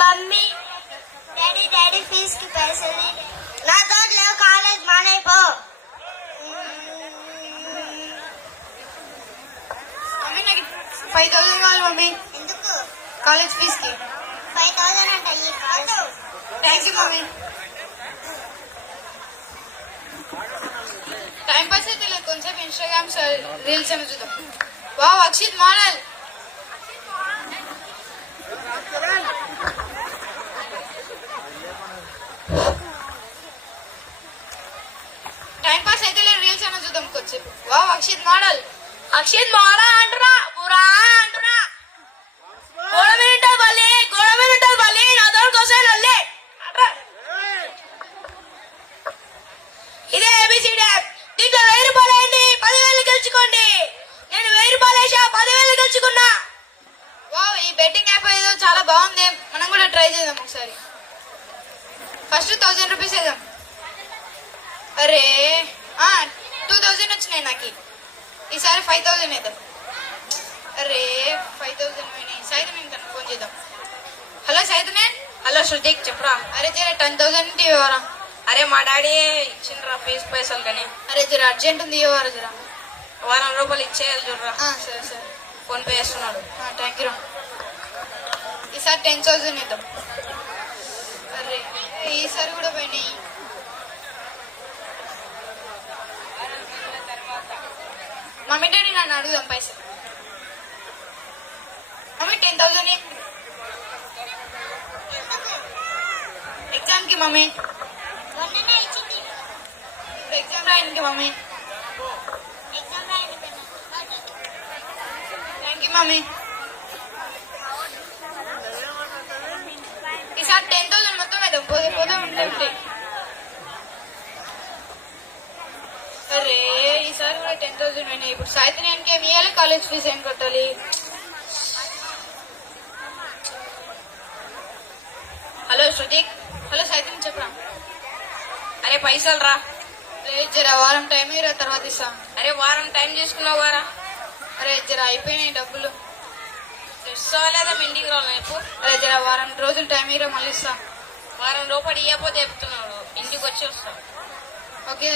Mummy daddy fee కి పైసలు నాతో లేవు, కాలేజ్ మానేపో. 5,000 కావాలి మమ్మీ. ఎందుకు? కాలేజ్ ఫీజు కి. 5,000 అంట ఈ కాదు. Thank you mummy. Time pass అయితే లేదు, కొంచెం ఇన్స్టాగ్రామ్ రీల్స్ అని చూద్దాం. Wow, Akshit model. Time pass అయితే లేదు, రీల్స్ అని చూద్దాం కొంచెం. Wow, Akshit model. Akshit model అంటున్నా, బురా అంటున్నా. గోడ మీద ఉంటుంది బల్లి, నా తోడు కోసం నల్లి. ఇదే ఏబిసిడి యాప్. దీంట్లో 1000 రూపాయలు వేయండి, 10,000 గెలుచుకోండి. నేను 1000 రూపాయలు వేసా, 10,000 గెలుచుకున్నా. వావ్, ఈ బెట్టింగ్ యాప్ ఏదో చాలా బాగుంది, మనం కూడా ట్రై చేద్దాం ఒకసారి. ఫస్ట్ 1000 రూపీస్ వేద్దాం. అరే 2,000 వచ్చినాయి నాకు. ఈసారి 5,000 వేద్దాం. అరే 5,000 పోయినాయి. సైతనేన్ తను ఫోన్ చేద్దాం. హలో సైతనేన్. హలో శృతిక్, చెప్పరా. అరే జర 10,000 ఇవ్వరా. అరే మా డాడీ ఇచ్చిండ్రా ఫీజు పైసలు కానీ. అరే జర అర్జెంట్ ఉంది, ఇవ్వరా జర. 1000 రూపాయలు ఇచ్చేయాలి చూడరా. సరే సరే, ఫోన్ పే చేస్తున్నాడు. Thank you. ఈసారి 10,000 వేద్దాం. అరే ఈసారి కూడా పోయినాయి. మమ్మీ డాడీ నన్ను అడుగుదాం పైసలు. మమ్మీ 10,000 ఎగ్జామ్ కి మమ్మీ. మొన్ననే ఇచ్చింది. ఎగ్జామ్ రాయడానికి మమ్మీ. ఎగ్జామ్ రాయడానికి. Thank you mummy. ఈసారి 10,000 మొత్తం వేద్దాం. పోతే ఉంటాయి. అరే ఈసారి కూడా 10,000 అయినాయి. ఇప్పుడు సాయితనేనికి ఏమి ఇవ్వాలి, కాలేజ్ ఫీజు ఏం కట్టాలి. హలో శృతిక్. హలో సాయితని చెప్పరా. అరే పైసలు రా. జర వారం టైం ఇరా, తర్వాత ఇస్తా. అరే వారం టైం తీసుకున్నావు వారా. అరే జర అయిపోయినాయి డబ్బులు. ఇస్తావా లేదా మీ ఇంటికి రావాలి రేపు. అరే జర వారం రోజులు టైం ఇరా, మళ్ళీ ఇస్తా. వారం రూపాయలు ఇవ్వకపోతే చెప్తున్నాడు, ఇంటికి వచ్చి వస్తాం. ఓకే.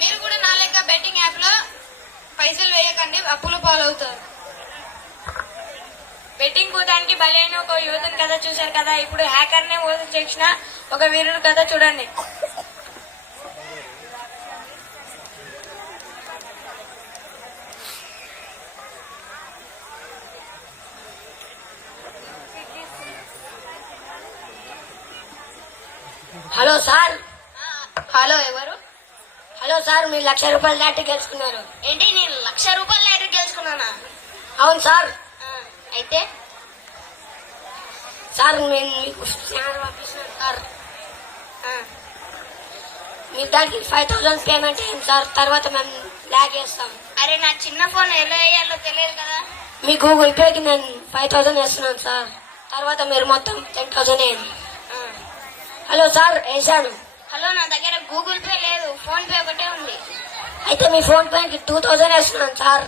మీరు కూడా నా లెక్క బెట్టింగ్ యాప్ లో పైసలు వేయకండి, అప్పులు పాలవుతారు. బెట్టింగ్ కూతానికి బలైన ఒక యువతని కథ చూశారు కదా, ఇప్పుడు హ్యాకర్ నే మోసం చేసిన ఒక వీరుడు కథ చూడండి. Hello sir. హలో ఎవరు? హలో సార్, మీరు 1,00,000 రూపాయలు లాటరీ గెలుచుకున్నారు. ఏంటి, నేను 1,00,000 రూపాయలు లాటరీ గెలుచుకున్నానా? అవును సార్. అయితే సార్ నేను మీకు స్కానర్ పంపిస్తున్నాను సార్. మీ దానికి 5,000 పేమెంట్ అయింది సార్, తర్వాత మేము లాగ్ చేస్తాం. అరే నా చిన్న ఫోన్ ఎలా వేయాలో తెలియదు కదా. మీ గూగుల్ పేకి నేను 5,000 వేస్తున్నాను సార్, తర్వాత మీరు మొత్తం 10,000 వేయండి. హలో సార్, వేసాడు. హలో, నా దగ్గర గూగుల్ పే లేదు, ఫోన్ పే ఒకటే ఉంది. అయితే మీ ఫోన్ పేకి 2,000 వేస్తున్నాను సార్,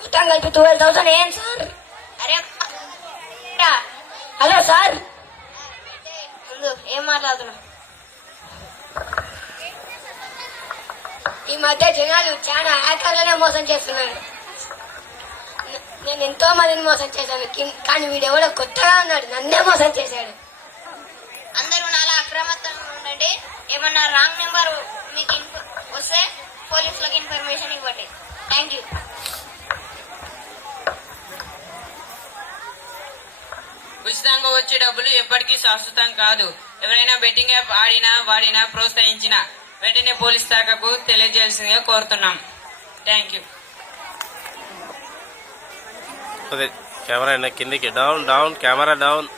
మొత్తం కలిపి 12,000 వేయండి సార్. అరే హలో సార్. ముందు ఏం మాట్లాడుతున్నా? ఈ మధ్య జనాలు చాలా హ్యాకర్లనే మోసం చేస్తున్నారు. నేను ఎంతో మందిని మోసం చేశాను, కానీ వీడెవడో కొత్తగా ఉన్నాడు, నన్నే మోసం చేశాడు. అందరూ నాలా అప్రమత్తంగా ఉండండి. ఏమన్నా రాంగ్ నెంబర్ మీకు వస్తే పోలీసులకు ఇన్ఫర్మేషన్ ఇవ్వండి. Thank you. ఉచితంగా వచ్చే డబ్బులు ఎప్పటికీ శాశ్వతం కాదు. ఎవరైనా బెట్టింగ్ యాప్ ఆడినా వాడినా ప్రోత్సహించినా వెంటనే పోలీస్ శాఖకు తెలియజేయాల్సిందిగా కోరుతున్నాం. Thank you. కెమెరా కిందికి డౌన్ కెమెరా డౌన్.